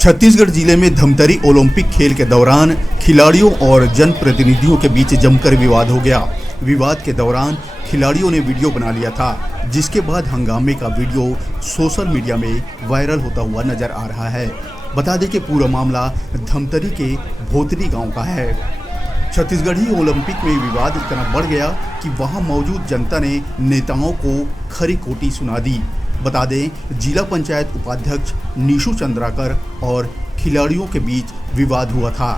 छत्तीसगढ़ जिले में धमतरी ओलंपिक खेल के दौरान खिलाड़ियों और जनप्रतिनिधियों के बीच जमकर विवाद हो गया। विवाद के दौरान खिलाड़ियों ने वीडियो बना लिया था, जिसके बाद हंगामे का वीडियो सोशल मीडिया में वायरल होता हुआ नजर आ रहा है। बता दें कि पूरा मामला धमतरी के भोतरी गांव का है। छत्तीसगढ़ी ओलंपिक में विवाद इतना बढ़ गया कि वहां मौजूद जनता ने नेताओं को खरी खोटी सुना दी। बता दें, जिला पंचायत उपाध्यक्ष नीशू चंद्राकर और खिलाड़ियों के बीच विवाद हुआ था।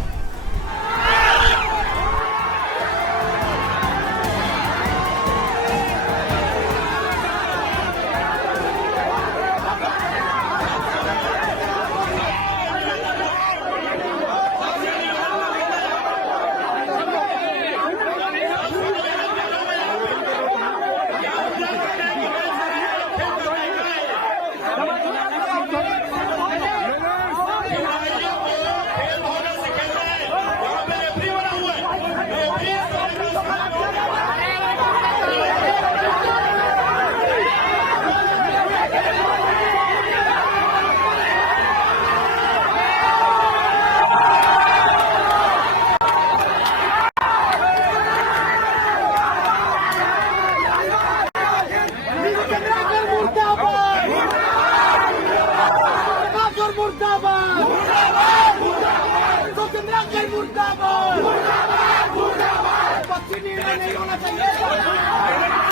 मुर्दाबाद, पश्चिमी नहीं होना चाहिए।